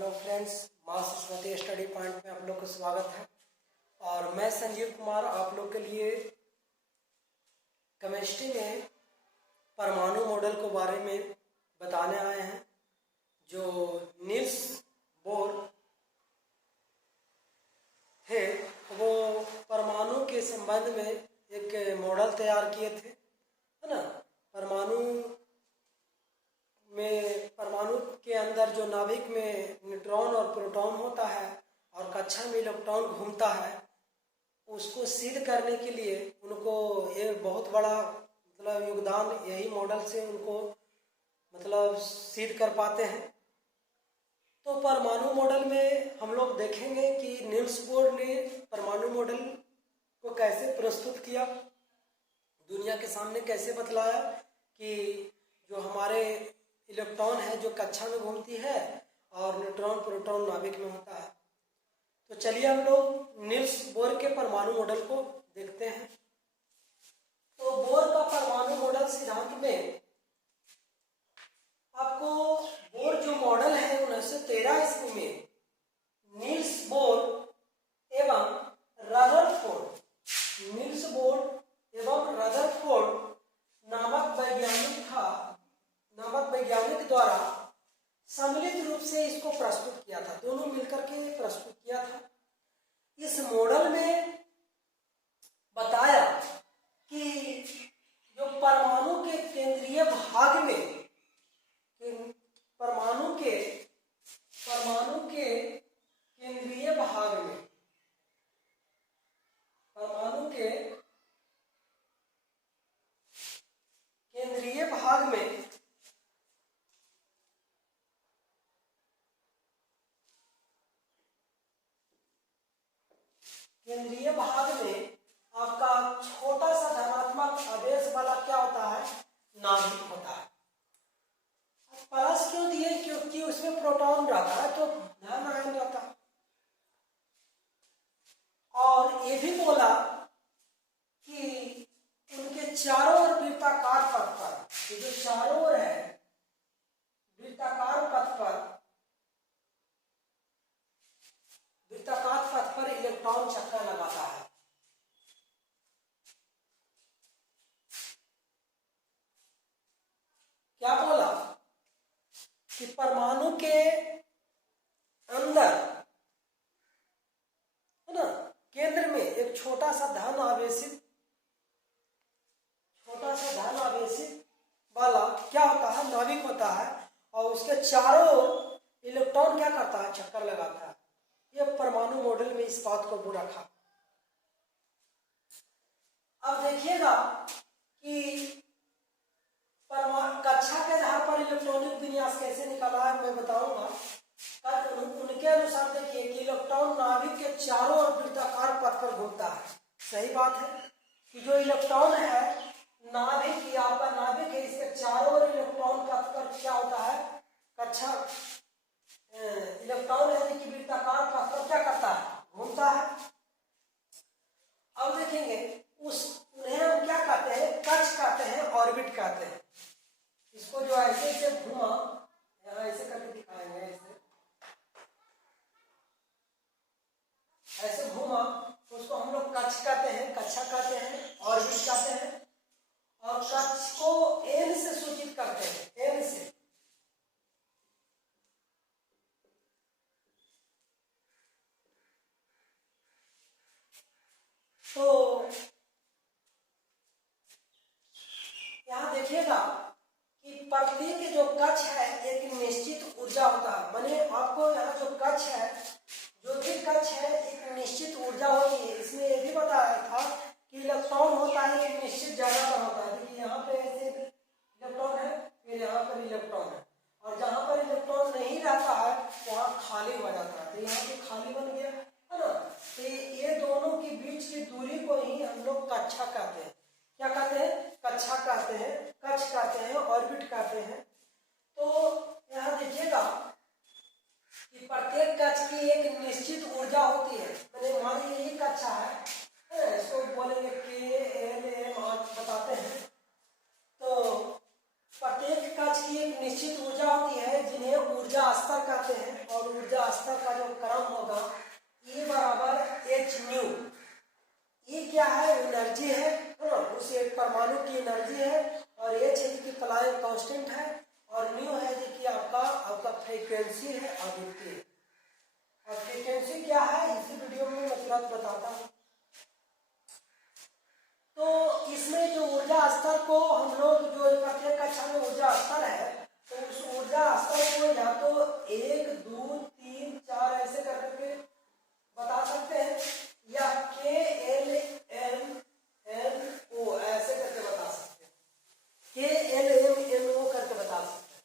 Hello friends, माँ Saraswati study point में आप लोग का स्वागत है। और मैं संजीव कुमार आप लोग के लिए केमिस्ट्री में परमाणु मॉडल के बारे में बताने आए हैं। जो नील्स बोर थे वो परमाणु के संबंध में एक मॉडल तैयार किए थे, है ना। परमाणु के अंदर जो नाभिक में न्यूट्रॉन और प्रोटॉन होता है और कक्षा में इलेक्ट्रॉन घूमता है, उसको सिद्ध करने के लिए उनको ये बहुत बड़ा योगदान यही मॉडल से उनको सिद्ध कर पाते हैं। तो परमाणु मॉडल में हम लोग देखेंगे कि नील्स बोर ने परमाणु मॉडल को कैसे प्रस्तुत किया, दुनिया के सामने कैसे बतलाया कि जो हमारे इलेक्ट्रॉन है जो कक्षा में घूमती है और न्यूट्रॉन प्रोटॉन नाभिक में होता है। तो चलिए हम लोग नील्स बोर के परमाणु मॉडल को देखते हैं। तो बोर का परमाणु मॉडल सिद्धांत में आपको बोर जो मॉडल है 1913 ईस्वी में नील्स बोर एवं रदरफोर्ड नामक वैज्ञानिक द्वारा सम्मिलित रूप से इसको प्रस्तुत किया था। दोनों मिलकर के प्रस्तुत किया था। इस मॉडल में बताया कि जो परमाणु के केंद्रीय भाग में केंद्रीय भाग में आपका छोटा सा धनात्मक आवेश वाला क्या होता है, नाभिक होता है। प्लस क्यों दिए? क्योंकि उसमें प्रोटॉन रहता है तो धन आयन रहता है। और ये भी बोला कि उनके चारों ओर वृत्ताकार पथ पर, ये जो चारों ओर है वृत्ताकार पथ पर इलेक्ट्रॉन चक्कर लगाता है। क्या बोला कि परमाणु के अंदर, है ना, केंद्र में एक छोटा सा धन आवेशित वाला क्या होता है, नाभिक होता है। और उसके चारों ओर इलेक्ट्रॉन क्या करता है, चक्कर लगाता है। यह परमाणु मॉडल में इस बात को रखा। अब देखिएगा कि कक्षा के आधार पर इलेक्ट्रॉनिक विन्यास कैसे निकाला है मैं बताऊंगा। उनके अनुसार देखिए कि इलेक्ट्रॉन नाभिक के चारों ओर वृत्ताकार पथ पर घूमता है। सही बात है कि जो इलेक्ट्रॉन है नाभिक, आपका नाभिक है, इसके चारों ओर इलेक्ट्रॉन पथ पर क्या होता है, कक्षा इलेक्ट्रॉन है कि वृत्ताकार पथ पर क्या करता है, घूमता है। अब देखेंगे उन्हें हम क्या कहते हैं, कक्ष कहते हैं, ऑर्बिट कहते हैं। इसको जो ऐसे घुमा, यहाँ ऐसे करके दिखाएंगे, ऐसे घुमा, उसको हम लोग कक्ष कहते हैं, कक्षा कहते हैं, ऑर्बिट कहते हैं। और कक्ष को एन से सूचित करते हैं, एन से। तो यहाँ देखिएगा कि प्रत्येक जो कक्ष है एक निश्चित ऊर्जा होता है। माने आपको यहाँ जो कक्ष है, जो भी कक्ष है एक निश्चित ऊर्जा होती है। इसमें ये भी बताया था कि इलेक्ट्रॉन होता है एक निश्चित जगह पर होता है। देखिए यहाँ पे ऐसे इलेक्ट्रॉन है, फिर यहाँ पर इलेक्ट्रॉन है, और जहाँ पर इलेक्ट्रॉन नहीं रहता है वहाँ खाली हो जाता है। तो यहाँ पे खाली बन गया, है ना। तो ये दोनों के बीच की दूरी को ही हम लोग कक्षा कहते हैं। क्या कहते हैं, कक्षा कहते हैं, कक्ष कहते हैं, ऑर्बिट कहते हैं। तो यहाँ देखिएगा कि प्रत्येक कक्ष की एक निश्चित ऊर्जा होती है। मैंने मान लीजिए यही कक्षा है, इसको बोलेंगे के एल एम बताते हैं। तो प्रत्येक कक्ष की एक निश्चित ऊर्जा होती है जिन्हें ऊर्जा स्तर कहते हैं। और ऊर्जा परमाणु की एनर्जी है, और एच है कि प्लांक कांस्टेंट है, और न्यू है कि आपका फ्रीक्वेंसी है, आवृत्ति है। और फ्रीक्वेंसी क्या है इसी वीडियो में मैं तुरंत बताता हूँ। तो इसमें जो ऊर्जा स्तर को हम लोग जो प्रत्येक कक्षा में ऊर्जा स्तर है, तो उस ऊर्जा स्तर को या तो 1, 2, 3, 4 ऐसे करके बता सकते हैं, या K L M N O ऐसे करके बता सकते हैं, K L M N O करके बता सकते हैं।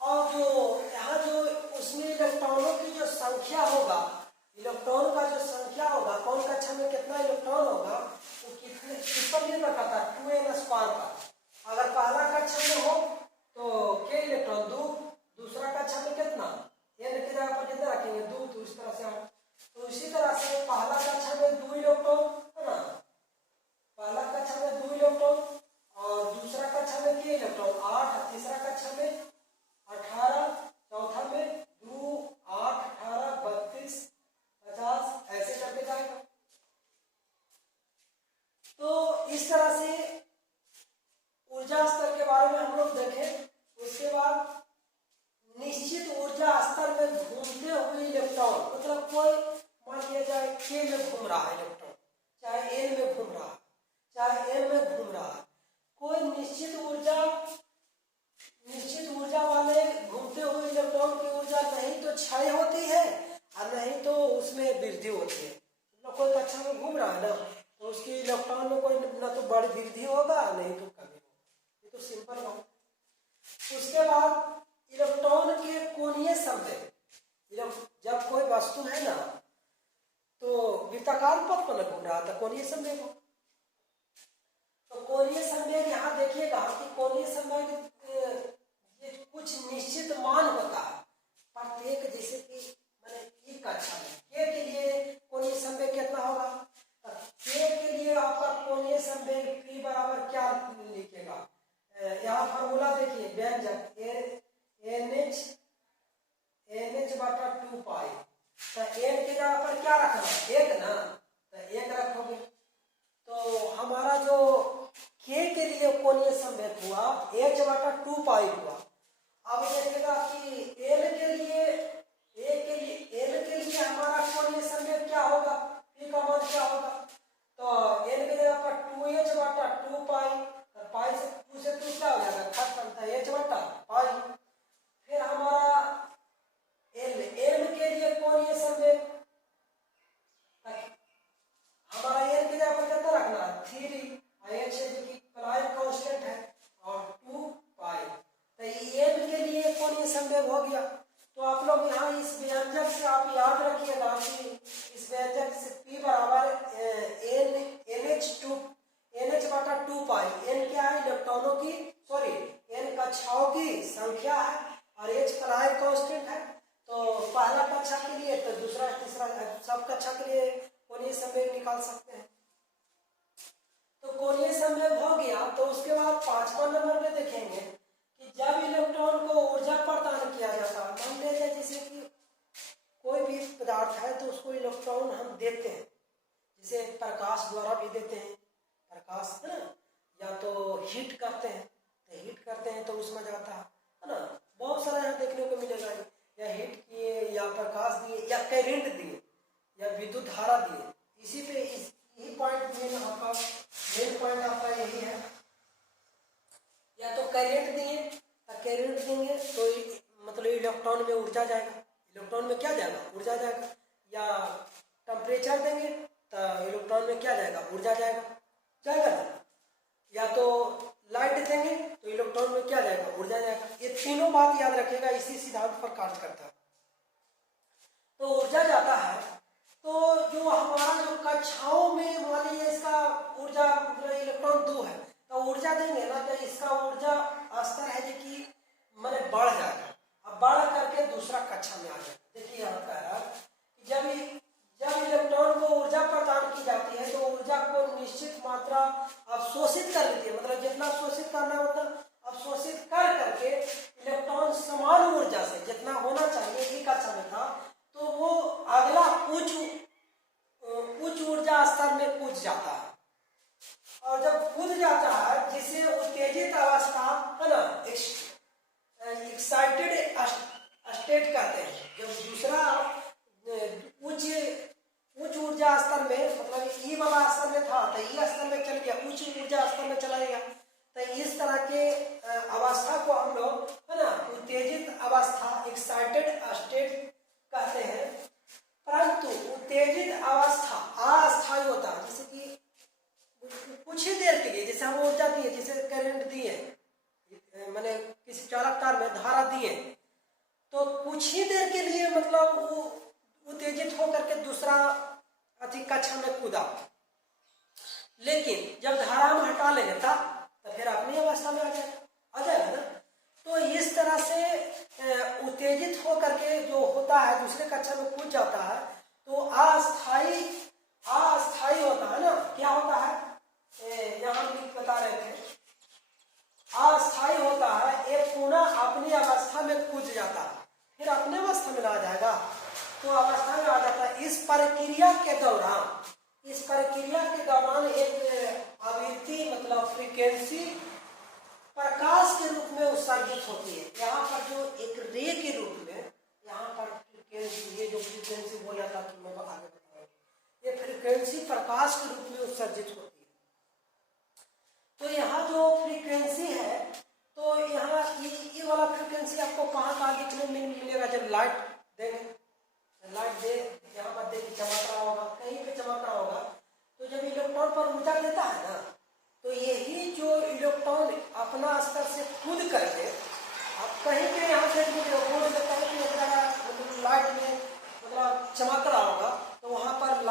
और जो यहाँ जो उसमें इलेक्ट्रॉनों की जो संख्या होगा, इलेक्ट्रॉन का जो संख्या होगा, कौन कक्षा में कितना इलेक्ट्रॉन होगा वो किस पर निर्भर करता है, 2n² पर। अगर पहला कक्षा में हो तो k इलेक्ट्रॉन, दूसरा कक्षा में कितना, n की जगह पर कितना रखेंगे 2, तो इस तरह से हम, तो इसी तरह से पहला कक्षा में 2 इलेक्ट्रॉन है ना, पहला कक्षा में 2 इलेक्ट्रॉन, और दूसरा कक्षा में k इलेक्ट्रॉन 8, तीसरा कक्षा में 18, चौथा में 2, 8, 18, 32, 50 ऐसे करके जाएगा। तो इस तरह से ऊर्जा स्तर के बारे में हम लोग देखें। उसके बाद निश्चित ऊर्जा स्तर में घूमते हुए इलेक्ट्रॉन, मतलब कोई मान लिया जाए K में घूम रहा है इलेक्ट्रॉन, चाहे N में घूम रहा है, चाहे M में घूम रहा है, कोई निश्चित ऊर्जा वाले घूमते हुए इलेक्ट्रॉन की ऊर्जा नहीं तो क्षय होती है और नहीं तो उसमें वृद्धि होती है। मतलब कोई कक्षा में घूम रहा है ना, तो उसकी इलेक्ट्रॉन में कोई ना तो बड़ी वृद्धि होगा नहीं तो कमी होगा, ये तो सिंपल बात। उसके बाद इलेक्ट्रॉन के कोणीय संवेग, जब कोई वस्तु है ना तो वृत्ताकार पथ पर घूम रहा था, कोणीय संवेग हो। तो कोणीय संवेग यहाँ देखिएगा कि कोणीय संवेग कुछ निश्चित मान होता है प्रत्येक, जैसे कि मैंने ई कक्षा में k के लिए कोणीय संवेग कितना होगा, k के लिए आपका कोणीय संवेग p बराबर क्या लिखेगा, यहाँ फार्मूला देखिए, व्यंजक NH बटा 2 पाई, तो n की जगह पर क्या रखना, 1 ना, तो 1 रखोगे। तो हमारा जो k के लिए कोणीय संवेग हुआ h बटा 2 पाई हुआ। अब देखिएगा कि L के लिए हमारा कोणीय संवेग क्या होगा, p का मान क्या होगा, तो L की जगह पर 2h बटा 2 पाई, तो पाई से 2 से 2 क्या हो जाएगा, खत्म बनता है h बटा पाई। फिर हमारा M के लिए कोणीय संवेग, हमारा n की जगह पर कितना रखना है 3, h है जो कि प्लांक कांस्टेंट है, और 2 पाई, तो m के लिए कोणीय संवेग हो गया। तो आप लोग यहाँ इस व्यंजक से आप याद रखिएगा कि इस व्यंजक से p बराबर NH बटा 2 पाई, n क्या है इलेक्ट्रॉनों की, सॉरी n कक्षाओं की संख्या है, और h प्लांक कांस्टेंट है। तो पहला कक्षा के लिए तो दूसरा तीसरा सब कक्षा के लिए कोणीय संवेग निकाल सकते हैं। तो कोणीय संवेग हो गया, तो उसके बाद 5वां नंबर में देखेंगे कि जब इलेक्ट्रॉन को ऊर्जा प्रदान किया जाता है, मान लीजिए जैसे कि कोई भी पदार्थ है तो उसको इलेक्ट्रॉन हम देते हैं, जैसे प्रकाश द्वारा भी देते हैं, प्रकाश है ना, या तो हीट करते हैं तो उसमें जाता है ना, बहुत सारा यहाँ देखने को मिलेगा, या हीट किए या प्रकाश दिए या करंट दिए या विद्युत धारा दिए, इसी पे यही पॉइंट मेन आपका आपका यही है, या तो करंट दिए, करंट देंगे तो मतलब इलेक्ट्रॉन में ऊर्जा जाएगा, इलेक्ट्रॉन में क्या जाएगा, ऊर्जा जाएगा, या टेम्परेचर देंगे तो इलेक्ट्रॉन में क्या जाएगा, ऊर्जा जाएगा, या तो लाइट देंगे तो इलेक्ट्रॉन में क्या जाएगा, ऊर्जा जाएगा। ये तीनों बात याद रखिएगा, इसी सिद्धांत पर कार्य करता है। तो ऊर्जा जाता है, तो जो हमारा जो कक्षाओं में मान लीजिए इसका ऊर्जा इलेक्ट्रॉन 2 है, तो ऊर्जा देंगे ना तो इसका ऊर्जा स्तर है जो कि मैंने बढ़ जाएगा, अब बढ़ करके दूसरा कक्षा में आ जाएगा। देखिए यहाँ पर जब इलेक्ट्रॉन को ऊर्जा प्रदान की जाती है तो ऊर्जा को निश्चित मात्रा अवशोषित कर लेती है, मतलब जितना अवशोषित करना होता है अवशोषित कर करके इलेक्ट्रॉन समान ऊर्जा से जितना होना चाहिए एक कक्षा में था, तो वो अगला उच्च ऊर्जा स्तर में कूद जाता है, और जब एक्साइटेड स्टेट कहते हैं। जब दूसरा उच्च ऊर्जा स्तर में, मतलब ई वाला स्तर में था तो ई स्तर में चल गया, उच्च ऊर्जा स्तर में चला गया। तो इस तरह के अवस्था को हम लोग, है ना, उत्तेजित अवस्था, एक्साइटेड स्टेट कहते हैं। परंतु उत्तेजित अवस्था अस्थायी होता है, जैसे कि कुछ ही देर के लिए, जैसे हम ऊर्जा दिए, जैसे करंट दिए, मैंने किसी चालक तार में धारा दिए, तो कुछ ही देर के लिए मतलब वो उत्तेजित होकर के दूसरा अति कक्षा में कूदा, लेकिन जब धारा हम हटा लेंगे तो फिर अपनी अवस्था में आ जाएगा ना। तो इस तरह से उत्तेजित होकर के जो होता है दूसरे कक्षा में कूद जाता है, तो अस्थायी होता है ना। क्या होता है, यहाँ बता रहे थे, अस्थायी होता है, ये पुनः अपनी अवस्था में कूद जाता है, फिर अपने अवस्था में आ जाएगा, तो अवस्था में आ जाता है। इस प्रक्रिया के दौरान एक आवृत्ति, मतलब फ्रीक्वेंसी प्रकाश के रूप में उत्सर्जित होती है। यहाँ पर जो एक रे के रूप में, यहाँ पर फ्रीक्वेंसी, ये जो फ्रीक्वेंसी बोला था कि मैं आगे बताऊंगा, ये फ्रीक्वेंसी प्रकाश के रूप में उत्सर्जित होती है। तो यहाँ जो फ्रीक्वेंसी है, तो यहाँ ये वाला फ्रीक्वेंसी आपको कहाँ दिखने में मिलेगा, जब लाइट देंगे, लाइट दे, यहाँ पर देखिए चमक रहा होगा, कहीं पे चमक रहा होगा, तो जब इलेक्ट्रॉन पर ऊर्जा देता है ना, तो यही जो इलेक्ट्रॉन अपना स्तर से कूद करके, आप कहीं पे यहाँ से लाइट में मतलब चमक रहा होगा, तो वहाँ पर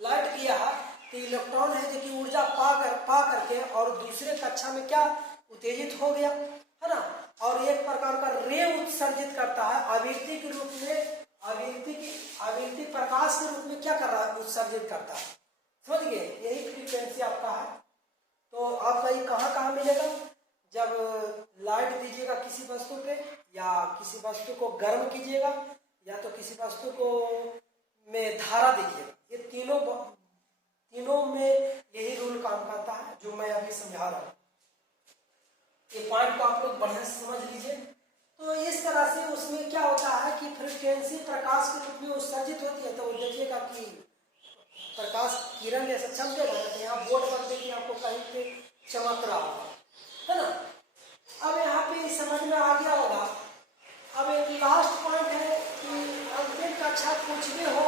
लाइट किया है, तो इलेक्ट्रॉन है जो कि ऊर्जा पा करके और दूसरे कक्षा में क्या उत्तेजित हो गया, है ना, और एक प्रकार का रे उत्सर्जित करता है आवृत्ति के रूप में, आवृत्ति प्रकाश के रूप में क्या कर रहा है, उत्सर्जित करता है। समझ गए, यही फ्रीक्वेंसी आपका है। तो आपका ये कहाँ मिलेगा, जब लाइट दीजिएगा किसी वस्तु पे, या किसी वस्तु को गर्म कीजिएगा, या तो किसी वस्तु को में धारा दीजिएगा, ये तीनों में यही रूल काम करता है जो मैं अभी समझा रहा हूँ। ये पॉइंट को आप लोग बढ़िया से समझ लीजिए। तो इस तरह से उसमें क्या होता है कि फ्रीक्वेंसी प्रकाश के रूप में उत्सर्जित होती है। तो देखिएगा कि प्रकाश किरण जैसा चमकेगा, तो यहाँ बोर्ड पर देखिए आपको कहीं पे चमक रहा होगा, है ना। अब यहाँ पे समझ में आ गया होगा। अब एक लास्ट पॉइंट है कि अंतिम कक्षा कुछ भी हो,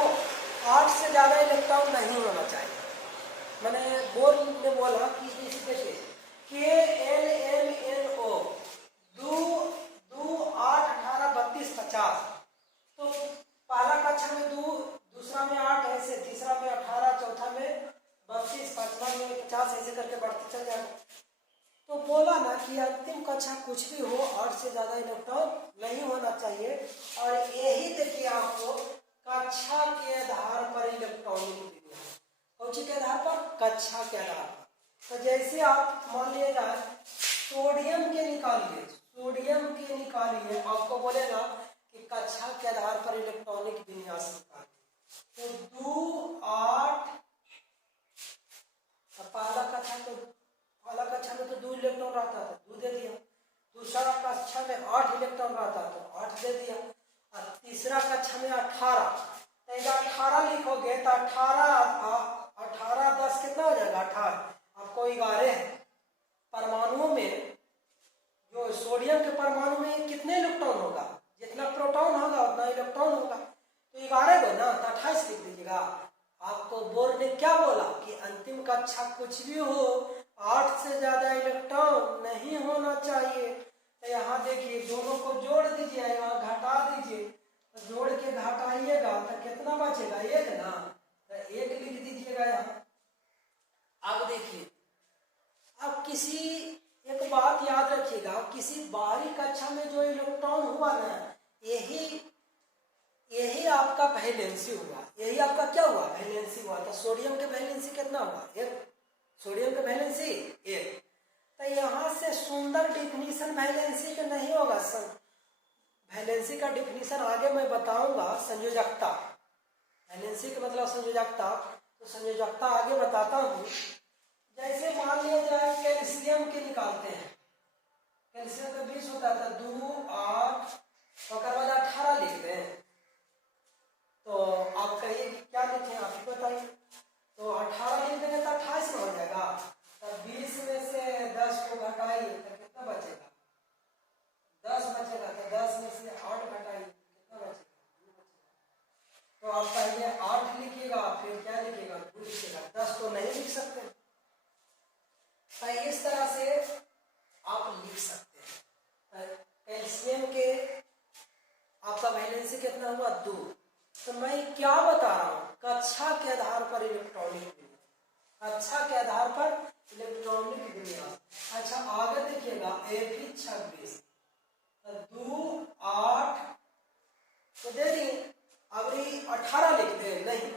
8 से ज़्यादा इलेक्ट्रॉन नहीं होना चाहिए। मैंने बोर्ड में बोला कि देखिए KLMNO 2, 8, 18, 32, 50, तो पहला कक्षा में 2, दूसरा में 8, ऐसे तीसरा में 18, चौथा में 32, पांचवा में 50, ऐसे करके बढ़ते चल जाएगा। तो बोला ना कि अंतिम कक्षा कुछ भी हो, 8 से ज्यादा इलेक्ट्रॉन नहीं होना चाहिए। और यही देखिए आपको कक्षा के आधार पर इलेक्ट्रॉनिक विज्ञान, कौची के आधार पर, कक्षा के आधार पर। तो जैसे आप मान लीजिएगा सोडियम के निकालिए, आपको बोलेगा कि कक्षा के आधार पर इलेक्ट्रॉनिक विन्यास निकालिए। तो 2, 8, पहला कक्षा में तो 2 इलेक्ट्रॉन रहता था, 2 दे दिया। दूसरा कक्षा में 8 इलेक्ट्रॉन रहता तो 8 दे दिया। और तीसरा कक्षा में 18, तो 18 लिखोगे तो 18 10 कितना हो जाएगा, 18। आपको 11 है। परमाणुओं में जो सोडियम के परमाणु में कितने इलेक्ट्रॉन होगा, जितना प्रोटॉन होगा उतना इलेक्ट्रॉन होगा, तो 11 को ना तो 28 लिख दीजिएगा। आपको बोर्ड ने क्या बोला कि अंतिम कक्षा कुछ भी हो, 8 से ज्यादा इलेक्ट्रॉन नहीं होना चाहिए। तो यहाँ देखिए दोनों को जोड़ दीजिए, यहाँ घटा दीजिए, तो जोड़ के घटाइएगा तो कितना बचेगा, 1 ना, तो 1 लिख दीजिएगा यहाँ। अब देखिए, अब एक बात याद रखिएगा, किसी बाहरी कक्षा में जो इलेक्ट्रॉन हुआ ना, यही आपका वैलेंसी हुआ, यही आपका क्या हुआ, वैलेंसी हुआ। तो सोडियम के वैलेंसी कितना हुआ, 1। सोडियम के वैलेंसी 1। तो यहाँ से सुंदर डिफिनीशन वैलेंसी का नहीं होगा, वैलेंसी का डिफिनीशन आगे मैं बताऊंगा। संयोजकता, वैलेंसी का मतलब संयोजकता, तो संयोजकता आगे बताता हूँ। जैसे मान लिया जाए कैल्शियम के निकालते हैं, कैल्शियम का 20 होता था 2 8 और बाद 18 लिख दें तो आप कहिए कि क्या लिखें, आप ही बताइए। तो 18 लिख देंगे तो 28 में हो जाएगा। तब 20 में से 10 को घटाइए तो कितना बचेगा, 10 बचेगा। तो 10 में से 8 घटाइए कितना बचेगा, तो आप पहले 8 लिखिएगा फिर क्या लिखिएगा, 2 लिखिएगा, 10 तो नहीं लिख सकते। तो इस तरह से आप लिख सकते हैं। कैल्शियम के आपका वैलेंसी कितना हुआ, 2। तो मैं क्या बता रहा हूं, कक्षा के आधार पर इलेक्ट्रॉनिक विन्यास, कक्षा के आधार पर इलेक्ट्रॉनिक विन्यास। अच्छा आगे देखिएगा Fe26 2 8 तो दे दिए, अब 18 लिख दे, नहीं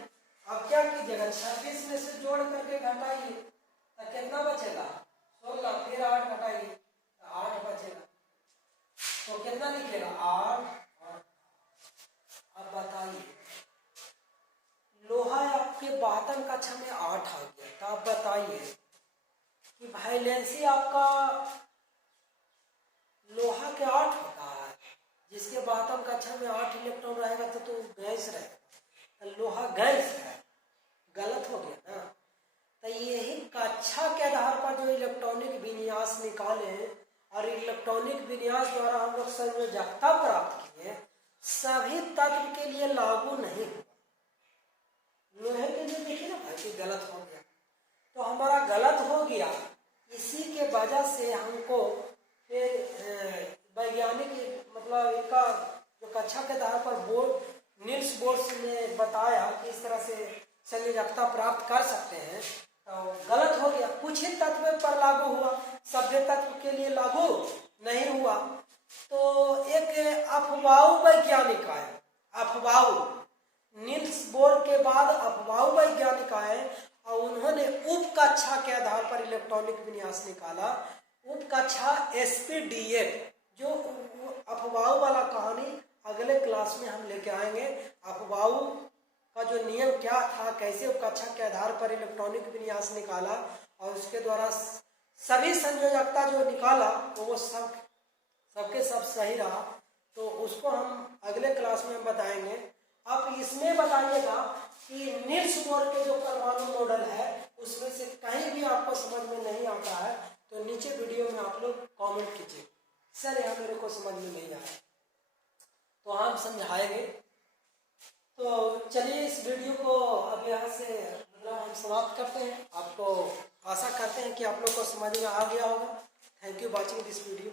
अब क्या कीजिएगा 26 में से जोड़ करके घटाइए तो कितना बचेगा, 16, फिर 8 घटाइए तो 8 बचेगा। तो कितना लिखेगा, 8। अब बताइए लोहा आपके 72 कक्षा में 8 आ गया, तो आप बताइए कि वैलेंसी आपका लोहा के 8 होता है, जिसके 72 कक्षा में 8 इलेक्ट्रॉन रहेगा तो गैस रहेगा, तो लोहा गैस है, गलत हो गया ना। तो यही कक्षा के आधार पर जो इलेक्ट्रॉनिक विन्यास निकाले और इलेक्ट्रॉनिक विन्यास द्वारा हम लोग संयोजकता प्राप्त किए, सभी तत्व के लिए लागू नहीं हुआ। लोहे के लिए देखिए ना भाई कि गलत हो गया, तो हमारा गलत हो गया, इसी के वजह से हमको फिर वैज्ञानिक मतलब इनका जो कक्षा के आधार पर नील्स बोर्स ने बताया कि इस तरह से संयोजकता प्राप्त कर सकते हैं, तो गलत हो गया। कुछ ही तत्व पर लागू हुआ, सभ्य तत्व के लिए लागू नहीं हुआ। तो एक अफवाऊ वैज्ञानिक आए, अफवाऊ नील्स बोर के बाद अफवाऊ वैज्ञानिक आए और उन्होंने उप कक्षा के आधार पर इलेक्ट्रॉनिक विन्यास निकाला। उप कक्षा SPDF, जो अफवाऊ वाला कहानी अगले क्लास में हम लेके आएंगे। अफवाऊ का जो नियम क्या था, कैसे उप कक्षा के आधार पर इलेक्ट्रॉनिक विन्यास निकाला और उसके द्वारा सभी संयोजकता जो निकाला वो सबके सब सही रहा, तो उसको हम अगले क्लास में बताएंगे। आप इसमें बताइएगा कि नील्स बोर के जो परमाणु मॉडल है उसमें से कहीं भी आपको समझ में नहीं आता है तो नीचे वीडियो में आप लोग कमेंट कीजिए, सर यहाँ मेरे को समझ में नहीं आया, तो हम समझाएंगे। तो चलिए इस वीडियो को अब यहाँ से मतलब हम समाप्त करते हैं। आपको आशा करते हैं कि आप लोग को समझ में आ गया होगा। Thank you watching this video.